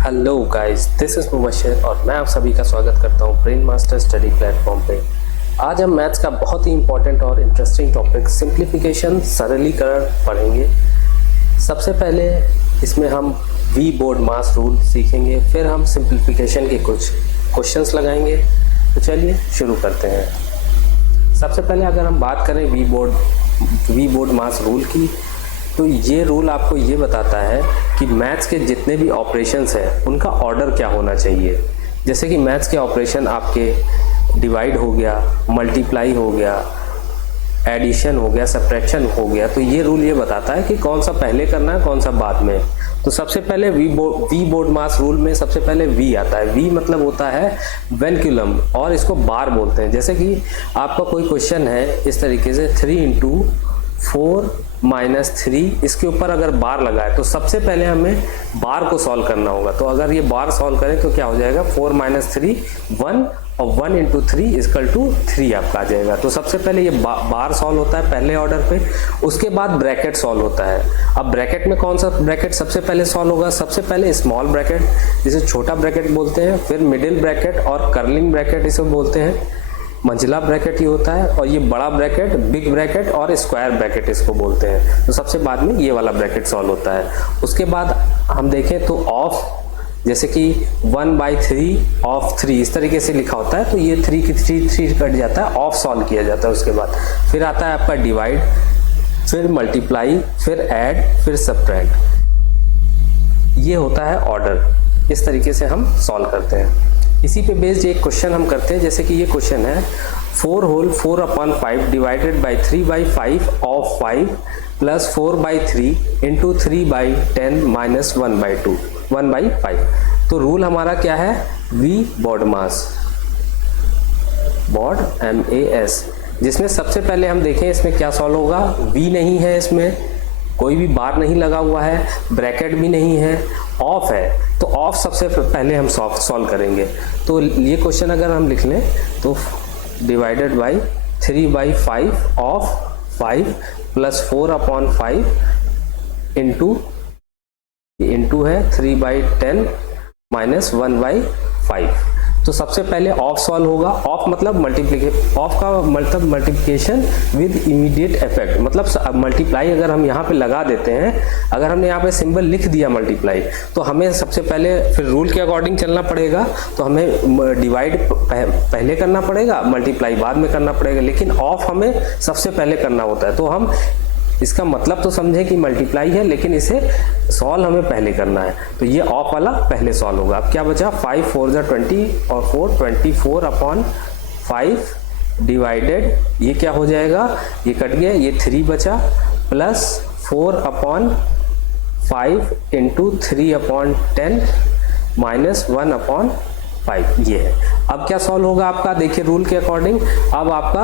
Hello guys, this is Mubashir और मैं आप सभी का स्वागत करता हूं ब्रेन मास्टर स्टडी प्लेटफॉर्म पे। आज हम मैथ्स का बहुत ही इंपॉर्टेंट और इंटरेस्टिंग टॉपिक सिंप्लीफिकेशन सरलीकरण पढ़ेंगे। सबसे पहले इसमें हम वी बोर्ड मास रूल सीखेंगे, फिर हम सिंप्लीफिकेशन के कुछ क्वेश्चंस लगाएंगे। तो चलिए शुरू करते हैं। सबसे पहले अगर हम बात करें वी बोर्ड मास रूल की, तो ये रूल आपको ये बताता है कि मैथ्स के जितने भी ऑपरेशंस हैं उनका ऑर्डर क्या होना चाहिए। जैसे कि मैथ्स के ऑपरेशन आपके डिवाइड हो गया, मल्टीप्लाई हो गया, एडिशन हो गया, सब्ट्रैक्शन हो गया, तो ये रूल ये बताता है कि कौन सा पहले करना है कौन सा बाद में। तो सबसे पहले वी बोर्ड मास रूल में सबसे पहले वी आता है। वी मतलब होता है वेनक्यूलम और इसको बार बोलते हैं। जैसे कि आपका कोई क्वेश्चन है इस तरीके से 3 इंटू 4 माइनस 3, इसके ऊपर अगर बार लगाए तो सबसे पहले हमें बार को सॉल्व करना होगा। तो अगर ये बार सॉल्व करें तो क्या हो जाएगा, 4 माइनस 3 1 और 1 इंटू 3 इक्वल टू 3 आपका आ जाएगा। तो सबसे पहले ये बार सॉल्व होता है पहले ऑर्डर पे, उसके बाद ब्रैकेट सॉल्व होता है। अब ब्रैकेट में कौन सा ब्रैकेट सबसे पहले सॉल्व होगा, सबसे पहले स्मॉल ब्रैकेट जिसे छोटा ब्रैकेट बोलते हैं, फिर मिडिल ब्रैकेट और कर्लिंग ब्रैकेट इसे बोलते हैं, मंझला ब्रैकेट ये होता है, और ये बड़ा ब्रैकेट बिग ब्रैकेट और स्क्वायर ब्रैकेट इसको बोलते हैं। तो सबसे बाद में ये वाला ब्रैकेट सॉल्व होता है। उसके बाद हम देखें तो ऑफ, जैसे कि 1/3 ऑफ 3 इस तरीके से लिखा होता है, तो ये 3 की 3 कट जाता है, ऑफ सॉल्व किया जाता है। उसके बाद फिर आता है आपका डिवाइड, फिर मल्टीप्लाई, फिर ऐड, फिर सब्ट्रैक्ट। ये होता है ऑर्डर। इस तरीके से हम सॉल्व करते हैं। इसी पे बेस्ड एक क्वेश्चन हम करते हैं। जैसे कि ये क्वेश्चन है 4 whole 4/5 divided by 3/5 of 5 plus 4/3 into 3/10 minus 1/2 1/5। तो रूल हमारा क्या है, वी बोर्ड मास, बोर्ड MAS, जिसमें सबसे पहले हम देखें इसमें क्या सॉल्व होगा। वी नहीं है, इसमें कोई भी बार नहीं लगा हुआ है, ब्रैकेट भी नहीं है, ऑफ है। तो ऑफ सबसे पहले हम सॉल्व करेंगे। तो ये क्वेश्चन अगर हम लिख लें तो divided by 3/5 of 5 plus 4/5 into है 3/10 माइनस 1/5। तो सबसे पहले ऑफ सॉल्व होगा। ऑफ मतलब ऑफ का मतलब मल्टीप्लिकेशन विद इमीडिएट इफेक्ट, मतलब मल्टीप्लाई अगर हम यहाँ पे लगा देते हैं, अगर हमने यहाँ पे सिंबल लिख दिया मल्टीप्लाई, तो हमें सबसे पहले फिर रूल के अकॉर्डिंग चलना पड़ेगा। तो हमें डिवाइड पहले करना पड़ेगा, मल्टीप्लाई बाद में करना पड़ेगा, लेकिन ऑफ हमें सबसे पहले करना होता है। तो हम इसका मतलब तो समझें कि मल्टीप्लाई है, लेकिन इसे सॉल्व हमें पहले करना है। तो ये ऑफ वाला पहले सॉल्व होगा। अब क्या बचा, 5 4 20 और 4 24/5 डिवाइडेड, ये क्या हो जाएगा, ये कट गया, ये 3 बचा, प्लस 4/5 इंटू 3/10 माइनस 1/5, ये है। अब क्या सॉल्व होगा आपका, देखिए रूल के अकॉर्डिंग, अब आपका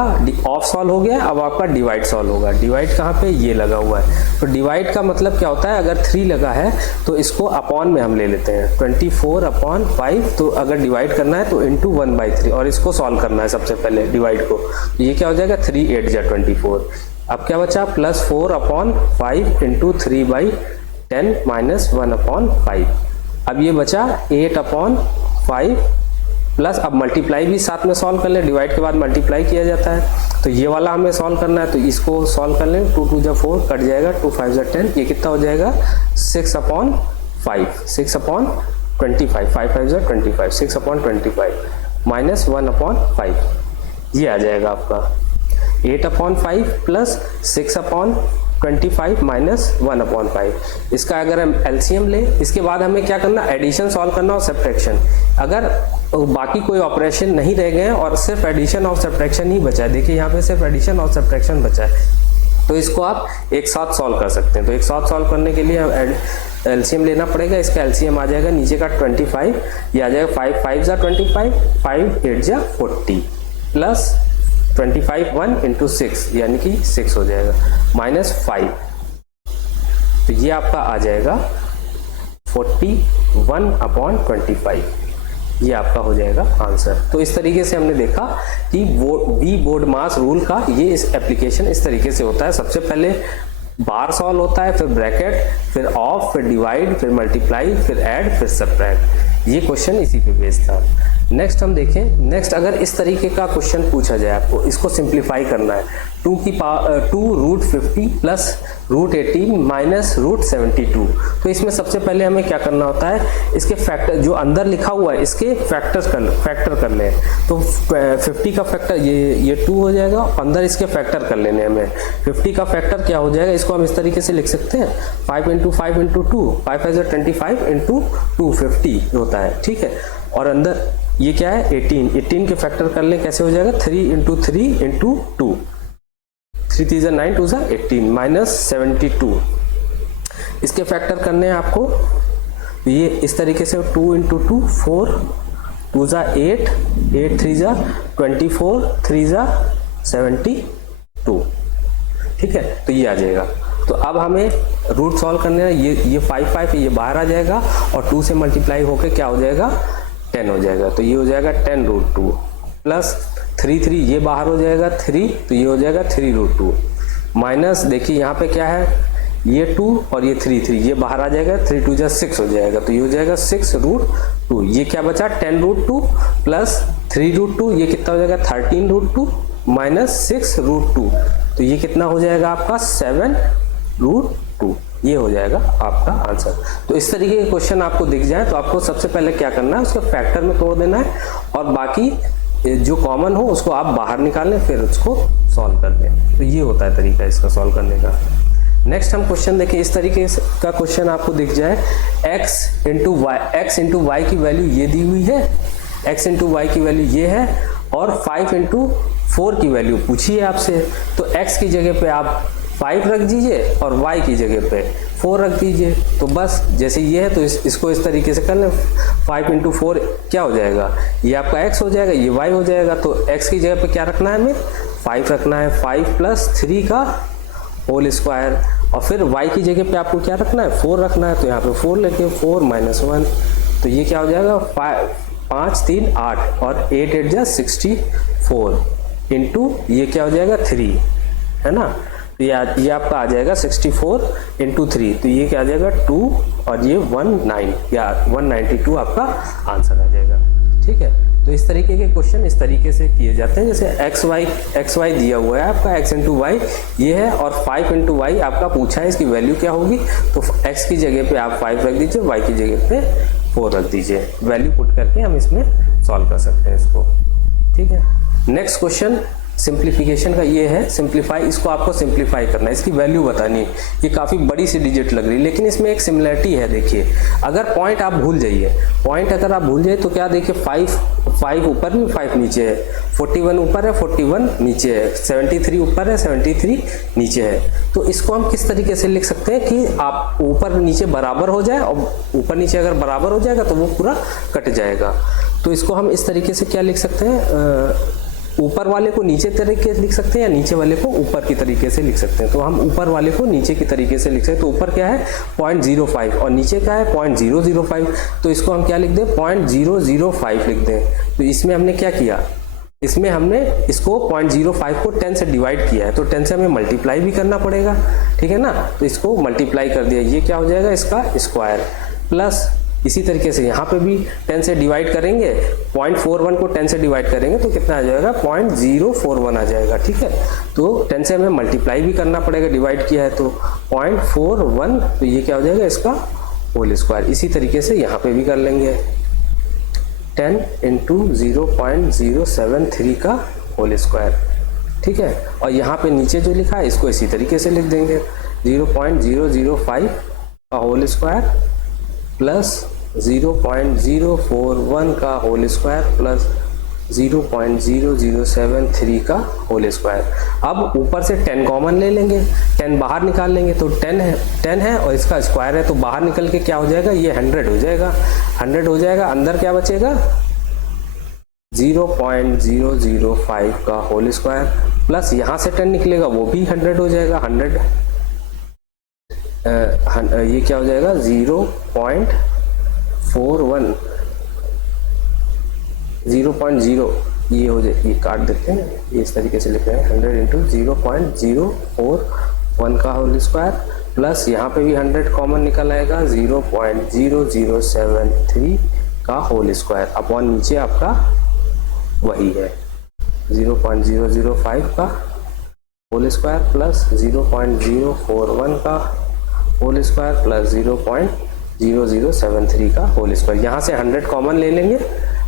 ऑफ सॉल्व हो गया, अब आपका डिवाइड सॉल्व होगा। डिवाइड कहाँ पे, ये लगा हुआ है। तो डिवाइड का मतलब क्या होता है, अगर 3 लगा है तो इसको अपॉन में हम ले लेते हैं, 24/5। तो अगर डिवाइड करना है तो इंटू 1/3, और इसको सॉल्व करना है सबसे पहले डिवाइड को। तो ये क्या हो जाएगा, 3 8 जा 24। अब क्या बचा, प्लस 4/5 इंटू 3/10 माइनस 1/5। अब ये बचा 8/5 प्लस, अब मल्टीप्लाई भी साथ में सॉल्व कर ले, डिवाइड के बाद मल्टीप्लाई किया जाता है। तो ये वाला हमें सॉल्व करना है, तो इसको सॉल्व कर लें। 2 2 जा 4 कट जाएगा, 2 5 जा 10, ये कितना हो जाएगा, 6/5 6/25 5 5 जा 25 6/25 माइनस 1/5, ये आ जाएगा आपका 8/5 प्लस 6/25 माइनस 1/5। इसका अगर हम एलसीएम लें, इसके बाद हमें क्या करना, एडिशन सॉल्व करना और सब्ट्रैक्शन। अगर बाकी कोई ऑपरेशन नहीं रह गए और सिर्फ एडिशन और सब्ट्रैक्शन ही बचा है, देखिए यहाँ पे सिर्फ एडिशन और सब्ट्रैक्शन बचा है, तो इसको आप एक साथ सॉल्व कर सकते हैं। तो एक साथ सॉल्व करने के लिए एलसीएम लेना पड़ेगा। इसका एलसीएम आ जाएगा नीचे का 25, ये आ जाएगा 5 5 जा 25, 5 8 जा 40, प्लस 25 1 इंटू 6 यानी कि 6 हो जाएगा, माइनस 5। तो ये आपका आ जाएगा 41/25, ये आपका हो जाएगा आंसर। तो इस तरीके से हमने देखा कि वी बोर्ड मास रूल का ये इस एप्लीकेशन इस तरीके से होता है। सबसे पहले बार सॉल्व होता है, फिर ब्रैकेट, फिर ऑफ, फिर डिवाइड, फिर मल्टीप्लाई, फिर ऐड, फिर सबट्रैक्ट। ये क्वेश्चन इसी पे बेस्ड था। नेक्स्ट हम देखें, नेक्स्ट अगर इस तरीके का क्वेश्चन पूछा जाए आपको, इसको सिंप्लीफाई करना है, 2√50 प्लस √18 माइनस √72। तो इसमें सबसे पहले हमें क्या करना होता है, इसके फैक्टर जो अंदर लिखा हुआ है इसके फैक्टर कर लें। तो 50 का फैक्टर ये 2 हो जाएगा, अंदर इसके फैक्टर कर लेने हमें। 50 का फैक्टर क्या हो जाएगा, इसको हम इस तरीके से लिख सकते हैं 5 × 5 × 2, 5 × 25 × 2 50 होता है, ठीक है। और अंदर ये क्या है 18 के फैक्टर कर लें, कैसे हो जाएगा 3 × 3 × 2, 3 3 9 2 18 माइनस 72। इसके फैक्टर करने हैं आपको, ये इस तरीके से 2 × 2 4 2 8 8 3 24 3 72, ठीक है। तो ये आ जाएगा। तो अब हमें रूट सॉल्व करने हैं, ये 5 ये बाहर आ जाएगा और 2 से मल्टीप्लाई होकर क्या हो जाएगा 10 हो जाएगा। तो ये हो जाएगा 10√2 प्लस 3 ये बाहर हो जाएगा 3, तो ये हो जाएगा 3√2 माइनस, देखिए यहाँ पे क्या है ये 2 और ये 3 ये बाहर आ जाएगा, 3 2 6 हो जाएगा, तो ये हो जाएगा 6√2। ये क्या बचा 10√2 प्लस 3√2, ये कितना हो जाएगा 13√2 माइनस 6√2, तो ये कितना हो जाएगा आपका 7√2। ये हो जाएगा आपका आंसर। तो इस तरीके के क्वेश्चन आपको दिख जाए तो आपको सबसे पहले क्या करना है, उसको फैक्टर में तोड़ देना है और बाकी जो कॉमन हो उसको आप बाहर निकाल लें, फिर उसको सॉल्व कर दें। तो ये होता है तरीका इसका सॉल्व करने का। नेक्स्ट हम क्वेश्चन देखें, इस तरीके का क्वेश्चन आपको दिख जाए x × y की वैल्यू ये दी हुई है, x × y की वैल्यू ये है और 5 × 4 की वैल्यू पूछी है आपसे। तो x की जगह पे आप 5 रख दीजिए और y की जगह पे 4 रख दीजिए। तो बस जैसे ये है तो इसको इस तरीके से कर लें, 5 × 4 क्या हो जाएगा, ये आपका x हो जाएगा, ये y हो जाएगा। तो x की जगह पे क्या रखना है हमें 5 रखना है, 5 + 3 का होल स्क्वायर, और फिर y की जगह पे आपको क्या रखना है 4 रखना है। तो यहाँ पे 4 लेके 4 - 1, तो ये क्या हो जाएगा 5 3 8 और 8 8 64 इंटू ये क्या हो जाएगा 3, है ना। तो ये आपका आ जाएगा 64 × 3, तो ये क्या आ जाएगा 2 और ये 19 या 192 आपका आंसर आ जाएगा, ठीक है। तो इस तरीके के क्वेश्चन इस तरीके से किए जाते हैं, जैसे x y दिया हुआ है आपका x × y ये है और 5 × y आपका पूछा है, इसकी वैल्यू क्या होगी, तो x की जगह पे आप 5 रख दीजिए, y की जगह पे 4 रख दीजिए, वैल्यू पुट करके हम इसमें सॉल्व कर सकते हैं इसको, ठीक है। नेक्स्ट क्वेश्चन सिंप्लीफिकेशन का ये है, सिंप्लीफाई, इसको आपको सिंप्लीफाई करना है, इसकी वैल्यू बतानी है। ये काफ़ी बड़ी सी डिजिट लग रही है लेकिन इसमें एक सिमिलरिटी है। देखिए अगर पॉइंट आप भूल जाइए, पॉइंट अगर आप भूल जाइए तो क्या देखिए 5 ऊपर में 5 नीचे है, 41 ऊपर है 41 नीचे है, 73 ऊपर है 73 नीचे है। तो इसको हम किस तरीके से लिख सकते हैं कि आप ऊपर नीचे बराबर हो जाए, और ऊपर नीचे अगर बराबर हो जाएगा तो वो पूरा कट जाएगा। तो इसको हम इस तरीके से क्या लिख सकते हैं, ऊपर वाले को नीचे तरीके से लिख सकते हैं या नीचे वाले को ऊपर की तरीके से लिख सकते हैं। तो हम ऊपर वाले को नीचे की तरीके से लिख सकते हैं। तो ऊपर क्या है 0.05 और नीचे क्या है 0.005, तो इसको हम क्या लिख दें 0.005 लिख दें। तो इसमें हमने क्या किया, इसमें हमने इसको 0.05 को 10 से डिवाइड किया है, तो 10 से हमें मल्टीप्लाई भी करना पड़ेगा, ठीक है ना। तो इसको मल्टीप्लाई कर दिया, ये क्या हो जाएगा इसका स्क्वायर, प्लस इसी तरीके से यहाँ पे भी 10 से डिवाइड करेंगे, 0.41 को 10 से डिवाइड करेंगे तो कितना आ जाएगा 0.041 आ जाएगा, ठीक है। तो 10 से हमें मल्टीप्लाई भी करना पड़ेगा, डिवाइड किया है तो 0.41, तो ये क्या हो जाएगा इसका होल स्क्वायर। इसी तरीके से यहाँ पे भी कर लेंगे 10 × 0.073 का होल स्क्वायर, ठीक है। और यहाँ पे नीचे जो लिखा है इसको इसी तरीके से लिख देंगे 0.005 का होल स्क्वायर प्लस 0.041 का होल स्क्वायर प्लस 0.0073 का होल स्क्वायर। अब ऊपर से 10 कॉमन ले लेंगे, 10 बाहर निकाल लेंगे तो 10 है और इसका स्क्वायर है तो बाहर निकल के क्या हो जाएगा, ये 100 हो जाएगा, 100 हो जाएगा। अंदर क्या बचेगा 0.005 का होल स्क्वायर प्लस यहाँ से 10 निकलेगा वो भी 100 हो जाएगा, 100 ये क्या हो जाएगा 0.41 0.0 ये हो जाए, ये काट देते हैं, ये इस तरीके से लिख रहे हैं 100 × 0.045 1 का होल स्क्वायर प्लस यहाँ पे भी 100 कॉमन निकल आएगा 0.0073 का होल स्क्वायर अपॉन नीचे आपका वही है 0.005 का होल स्क्वायर प्लस 0.041 का होल स्क्वायर प्लस 0.0073 का होल स्क्वायर। यहाँ से 100 कॉमन ले लेंगे,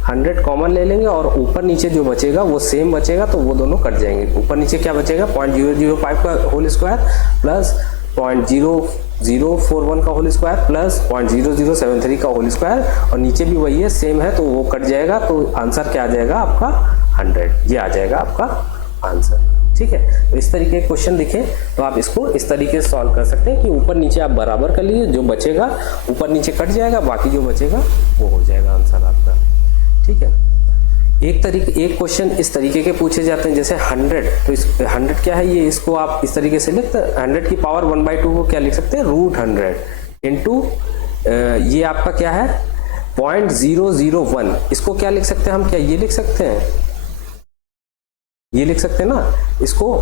100 कॉमन ले लेंगे और ऊपर नीचे जो बचेगा वो सेम बचेगा, तो वो दोनों कट जाएंगे। ऊपर नीचे क्या बचेगा 0.005 का होल स्क्वायर प्लस 0.0041 का होल स्क्वायर प्लस 0.0073 का होल स्क्वायर, और नीचे भी वही है सेम है, तो वो कट जाएगा। तो आंसर क्या आ जाएगा आपका 100, ये आ जाएगा आपका आंसर। ठीक है, तो इस तरीके के क्वेश्चन दिखे तो आप इसको इस तरीके से सॉल्व कर सकते हैं कि ऊपर नीचे आप बराबर कर लीजिए, जो बचेगा ऊपर नीचे कट जाएगा, बाकी जो बचेगा वो हो जाएगा आंसर आपका। ठीक है, एक क्वेश्चन इस तरीके के पूछे जाते हैं जैसे 100, तो इस 100 क्या है, ये इसको आप इस तरीके से लिखते हैं 100 की पावर 1/2 को क्या लिख सकते हैं √100 इंटू ये आपका क्या है 0.001, इसको क्या लिख सकते हैं हम, क्या ये लिख सकते हैं, ये लिख सकते हैं ना। इसको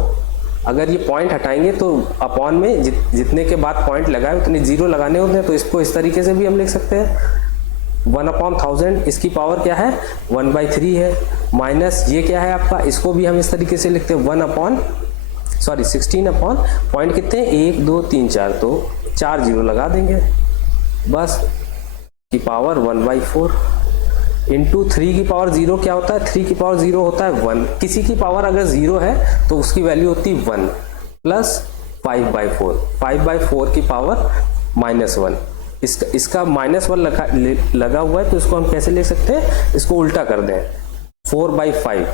अगर ये पॉइंट हटाएंगे तो अपॉन में जितने के बाद पॉइंट लगाए उतने जीरो लगाने होते हैं, तो इसको इस तरीके से भी हम लिख सकते हैं 1/1000, इसकी पावर क्या है 1/3 है, माइनस ये क्या है आपका, इसको भी हम इस तरीके से लिखते हैं 16 अपॉन पॉइंट कितने 1 2 3 4, तो 4 जीरो लगा देंगे बस, की पावर 1/4 इंटू 3 की पावर 0 क्या होता है, 3 की पावर 0 होता है 1, किसी की पावर अगर 0 है तो उसकी वैल्यू होती है 1 प्लस 5/4 की पावर -1, इसका -1 लगा हुआ है, तो इसको हम कैसे लिख सकते हैं, इसको उल्टा कर दें 4/5,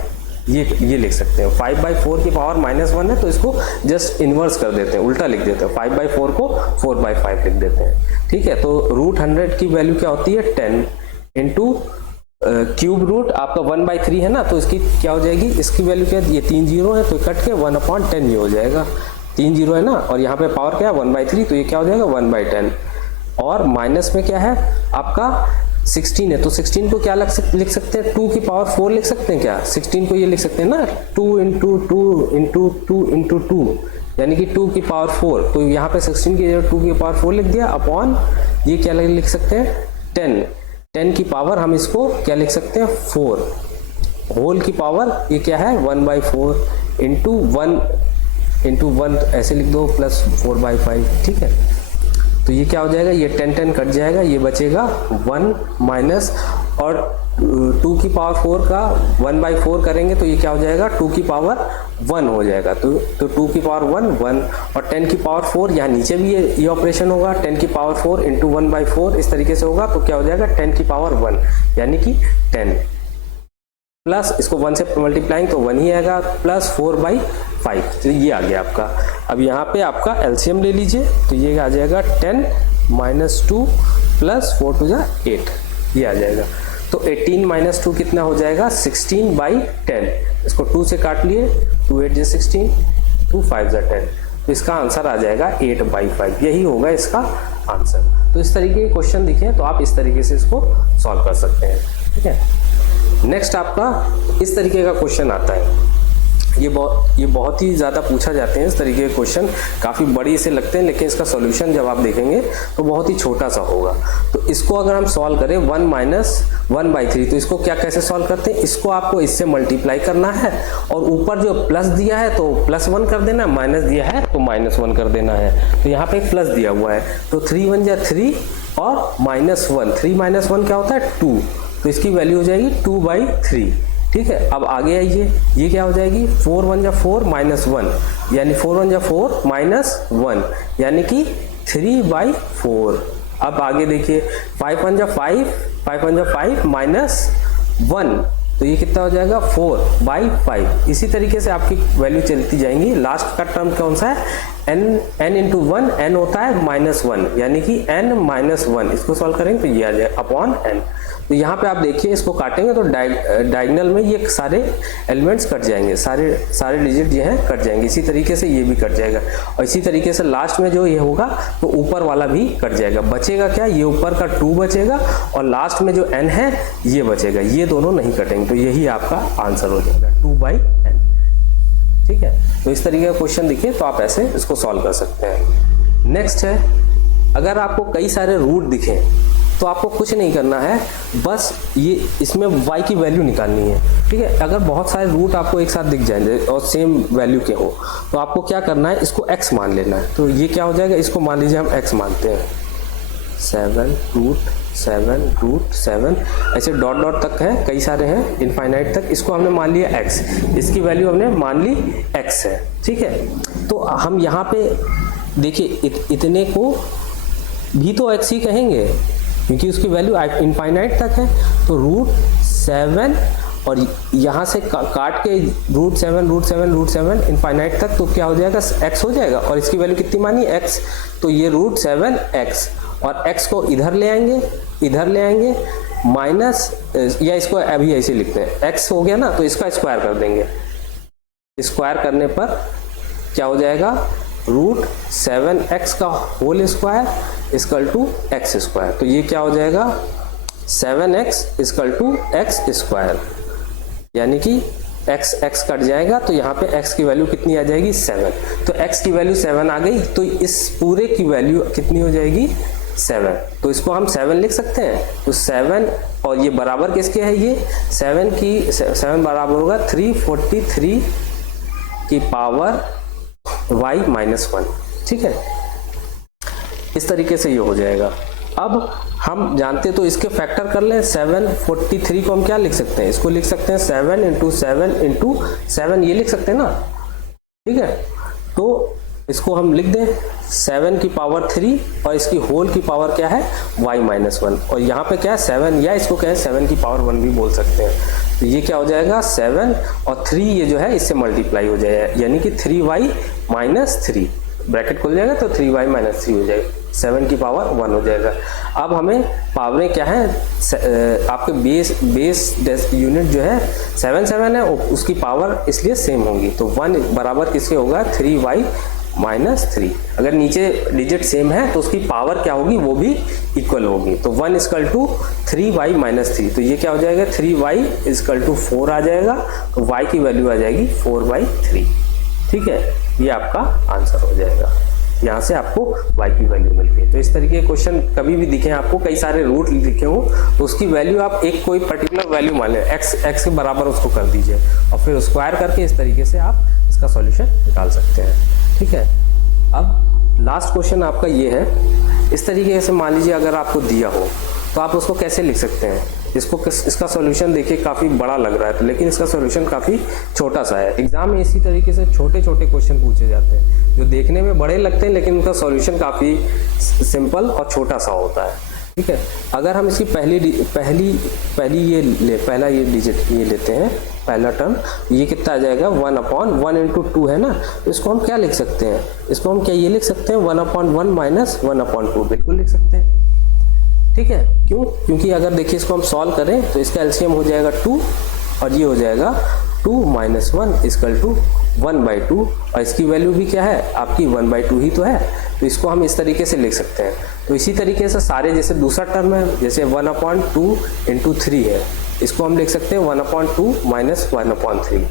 ये लिख सकते हैं 5/4 की पावर -1 है, तो इसको जस्ट इनवर्स कर देते हैं, उल्टा लिख देते हैं 5/4 को 4/5 लिख देते हैं। ठीक है, तो √100 की वैल्यू क्या होती है 10 इंटू क्यूब रूट आपका 1/3 है ना, तो इसकी क्या हो जाएगी, इसकी वैल्यू क्या है, ये 3 जीरो है तो कट के 1/10 ये हो जाएगा, 3 जीरो है ना, और यहाँ पे पावर क्या है 1/3, तो ये क्या हो जाएगा 1/10, और माइनस में क्या है आपका 16 है, तो 16 को क्या लिख सकते हैं 2 की पावर 4 लिख सकते हैं क्या, 16 को ये लिख सकते हैं ना 2 इंटू 2 इंटू 2 इंटू 2, यानी कि 2 की पावर 4, तो यहाँ पे 16 की जगह 2 की पावर 4 लिख दिया अपॉन ये क्या लिख सकते हैं 10 की पावर हम इसको क्या लिख सकते हैं 4, होल की पावर ये क्या है 1/4 इंटू 1 ऐसे लिख दो प्लस 4/5। ठीक है, तो ये क्या हो जाएगा, ये 10 कट जाएगा, ये बचेगा 1 माइनस, और 2 की पावर 4 का 1/4 करेंगे तो ये क्या हो जाएगा 2 की पावर 1 हो जाएगा, तो 2 की पावर 1 और 10 की पावर 4, यहाँ नीचे भी ये ऑपरेशन होगा 10 की पावर 4 इंटू 1/4 इस तरीके से होगा, तो क्या हो जाएगा 10 की पावर 1 यानी कि 10 प्लस इसको 1 से मल्टीप्लाइंग तो 1 ही आएगा प्लस 4/5, तो ये आ गया आपका। अब यहाँ पे आपका एलसीएम ले लीजिए, तो ये आ जाएगा 10 - 2 प्लस 4 to 8, ये आ जाएगा, तो 18 - 2 कितना हो जाएगा 16/10, इसको 2 से काट लिए 2 8 = 16, 2 5 = 10, तो इसका आंसर आ जाएगा 8/5, यही होगा इसका आंसर। तो इस तरीके के क्वेश्चन दिखे तो आप इस तरीके से इसको सॉल्व कर सकते हैं। ठीक है, नेक्स्ट आपका इस तरीके का क्वेश्चन आता है, ये बहुत ही ज़्यादा पूछा जाते हैं इस तरीके के क्वेश्चन, काफ़ी बड़ी से लगते हैं, लेकिन इसका सॉल्यूशन जब आप देखेंगे तो बहुत ही छोटा सा होगा। तो इसको अगर हम सॉल्व करें 1 - 1/3, तो इसको कैसे सॉल्व करते हैं, इसको आपको इससे मल्टीप्लाई करना है, और ऊपर जो प्लस दिया है तो +1 कर देना, माइनस दिया है तो -1 कर देना है, तो यहाँ पे प्लस दिया हुआ है, तो 3 × 1 = 3 और -1, 3 - 1 क्या होता है 2, तो इसकी वैल्यू हो जाएगी 2/3। ठीक है, अब आगे आइए, ये क्या हो जाएगी 4 × 1 = 4 -1, यानी 4 × 1 = 4 -1 यानी कि 3/4। अब आगे देखिए 5 × 1 = 5, 5 × 1 = 5 -1, तो ये कितना हो जाएगा 4/5। इसी तरीके से आपकी वैल्यू चलती जाएंगी। लास्ट का टर्म कौन सा है n × 1, n होता है -1 यानी कि n - 1, इसको सॉल्व करेंगे तो ये आ जाए अपॉन n। तो यहाँ पे आप देखिए इसको काटेंगे तो डायगोनल में ये सारे एलिमेंट्स कट जाएंगे, सारे डिजिट जो हैं कट जाएंगे, इसी तरीके से ये भी कट जाएगा, और इसी तरीके से लास्ट में जो ये होगा तो ऊपर वाला भी कट जाएगा। बचेगा क्या, ये ऊपर का 2 बचेगा और लास्ट में जो n है ये बचेगा, ये दोनों नहीं कटेंगे, तो यही आपका आंसर हो जाएगा 2/n। ठीक है, तो इस तरीके का क्वेश्चन दिखे तो आप ऐसे इसको सॉल्व कर सकते हैं। नेक्स्ट है, अगर आपको कई सारे रूट दिखें तो आपको कुछ नहीं करना है, बस ये इसमें y की वैल्यू निकालनी है। ठीक है, अगर बहुत सारे रूट आपको एक साथ दिख जाएंगे और सेम वैल्यू के हो तो आपको क्या करना है, इसको x मान लेना है। तो ये क्या हो जाएगा, इसको मान लीजिए हम x मानते हैं, 7√7 ऐसे डॉट डॉट तक है, कई सारे हैं इनफाइनाइट तक, इसको हमने मान लिया x, इसकी वैल्यू हमने मान ली x है। ठीक है, तो हम यहाँ पे देखिए इतने को भी तो x ही कहेंगे क्योंकि उसकी वैल्यू इनफाइनाइट तक है। तो √7 और यहाँ से काट के √7 इनफाइनाइट तक, तो क्या हो जाएगा, x हो जाएगा। और इसकी वैल्यू कितनी मानी, x, तो ये √7x और x को इधर ले आएंगे माइनस, या इसको अभी ऐसे लिखते हैं, x हो गया ना तो इसका स्क्वायर कर देंगे। स्क्वायर करने पर क्या हो जाएगा, √7x का whole square equal to x square. तो ये क्या हो जाएगा, 7x equal to x square, यानी कि x कट जाएगा तो यहाँ पे x की वैल्यू कितनी आ जाएगी, 7। तो x की वैल्यू 7 आ गई, तो इस पूरे की वैल्यू कितनी हो जाएगी, 7। तो इसको हम 7 लिख सकते हैं। तो 7 और ये बराबर किसके है, ये 7 बराबर होगा 343 की पावर y-1। ठीक है, इस तरीके से ये हो जाएगा। अब हम जानते तो इसके फैक्टर कर लें, 743 को हम क्या लिख सकते हैं, इसको लिख सकते हैं 7 × 7 × 7, ये लिख सकते हैं ना। ठीक है, तो इसको हम लिख दें 7 की पावर 3 और इसकी होल की पावर क्या है, y-1, और यहाँ पे क्या है 7, या इसको कहें 7 की पावर 1 भी बोल सकते हैं। तो ये क्या हो जाएगा, 7 और 3 ये जो है इससे मल्टीप्लाई हो जाएगा, यानी कि 3y-3, ब्रैकेट खुल जाएगा तो 3y-3 हो जाएगा, 7 की पावर 1 हो जाएगा। अब हमें पावरें क्या है, आपके बेस यूनिट जो है 7 है, उसकी पावर इसलिए सेम होगी। तो 1 बराबर किसके होगा, 3y-3। अगर नीचे डिजिट सेम है तो उसकी पावर क्या होगी, वो भी इक्वल होगी। तो 1 इक्वल टू 3y-3, तो ये क्या हो जाएगा, 3y इक्वल टू 4 आ जाएगा। तो y की वैल्यू आ जाएगी 4/3। ठीक है, ये आपका आंसर हो जाएगा। यहाँ से आपको y की वैल्यू मिल गई। तो इस तरीके के क्वेश्चन कभी भी दिखे आपको, कई सारे रूट लिखे हो तो उसकी वैल्यू आप एक कोई पर्टिकुलर वैल्यू मान लें, x के बराबर उसको कर दीजिए और फिर स्क्वायर करके इस तरीके से आप इसका सॉल्यूशन निकाल सकते हैं। ठीक है, अब लास्ट क्वेश्चन आपका ये है, इस तरीके से मान लीजिए अगर आपको दिया हो तो आप उसको कैसे लिख सकते हैं। इसका सॉल्यूशन देखिए काफ़ी बड़ा लग रहा है, लेकिन इसका सॉल्यूशन काफ़ी छोटा सा है। एग्जाम में इसी तरीके से छोटे छोटे क्वेश्चन पूछे जाते हैं जो देखने में बड़े लगते हैं, लेकिन उनका सॉल्यूशन काफ़ी सिंपल और छोटा सा होता है। ठीक है, अगर हम इसकी पहला ये डिजिट ये लेते हैं, पहला टर्म, ये कितना आ जाएगा, 1/1 × 2 है ना। तो इसको हम क्या लिख सकते हैं, इसको हम क्या ये लिख सकते हैं, 1/1 - 1/2 बिल्कुल लिख सकते हैं। ठीक है, क्यों, क्योंकि अगर देखिए इसको हम सॉल्व करें तो इसका एलसीएम हो जाएगा 2 और ये हो जाएगा 2 - 1 = 1/2 और इसकी वैल्यू भी क्या है आपकी 1/2 ही तो है। तो इसको हम इस तरीके से लिख सकते हैं। तो इसी तरीके से सारे, जैसे दूसरा टर्म है, जैसे 1/2 × 3 है, इसको हम लिख सकते हैं 1/2 - 1/3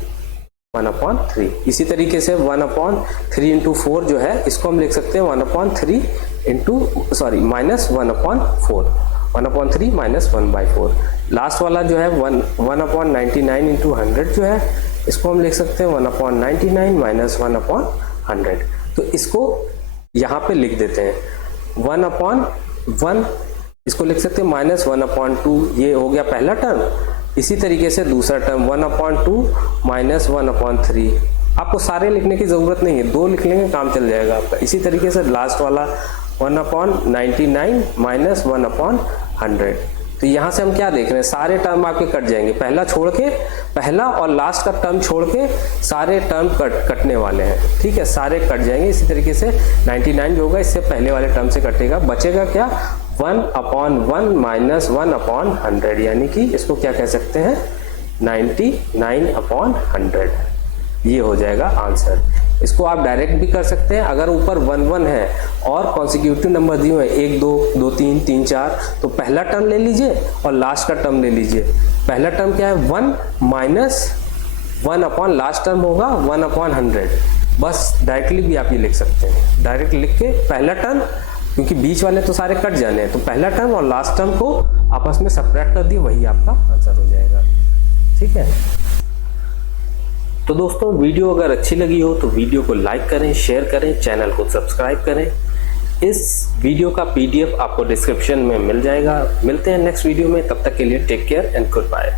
1/3। इसी तरीके से 1/3 × 4 जो है, इसको हम लिख सकते हैं 1/3 -1/4 1/3 - 1/4। लास्ट वाला जो है 1/99 × 100 जो है, इसको हम लिख सकते हैं 1/99 - 1/100। तो इसको यहाँ पे लिख देते हैं 1/1, इसको लिख सकते हैं -1/2, ये हो गया पहला टर्म। इसी तरीके से दूसरा टर्म 1/2 - 1/3। आपको सारे लिखने की ज़रूरत नहीं है, 2 लिख लेंगे काम चल जाएगा आपका। इसी तरीके से लास्ट वाला 1/99 - 1/100। तो यहाँ से हम क्या देख रहे हैं, सारे टर्म आपके कट जाएंगे, पहला और लास्ट का टर्म छोड़ के सारे टर्म कटने वाले हैं। ठीक है, सारे कट जाएंगे। इसी तरीके से 99 जो होगा इससे पहले वाले टर्म से कटेगा, बचेगा क्या 1/1 - 1/100, यानी कि इसको क्या कह सकते हैं 99/100। ये हो जाएगा आंसर। इसको आप डायरेक्ट भी कर सकते हैं, अगर ऊपर 1 है और कॉन्सिक्यूटिव नंबर दिए हुए 1 2 2 3 3 4, तो पहला टर्म ले लीजिए और लास्ट का टर्म ले लीजिए। पहला टर्म क्या है 1 - 1 अपॉन लास्ट टर्म होगा 1 अपॉन 100, बस डायरेक्टली भी आप ये लिख सकते हैं। डायरेक्ट लिख के पहला टर्म, क्योंकि बीच वाले तो सारे कट जाने हैं, तो पहला टर्म और लास्ट टर्म को आपस में सब्ट्रैक्ट कर दिए, वही आपका आंसर हो जाएगा। ठीक है, तो दोस्तों वीडियो अगर अच्छी लगी हो तो वीडियो को लाइक करें, शेयर करें, चैनल को सब्सक्राइब करें। इस वीडियो का PDF आपको डिस्क्रिप्शन में मिल जाएगा। मिलते हैं नेक्स्ट वीडियो में, तब तक के लिए take care and good bye.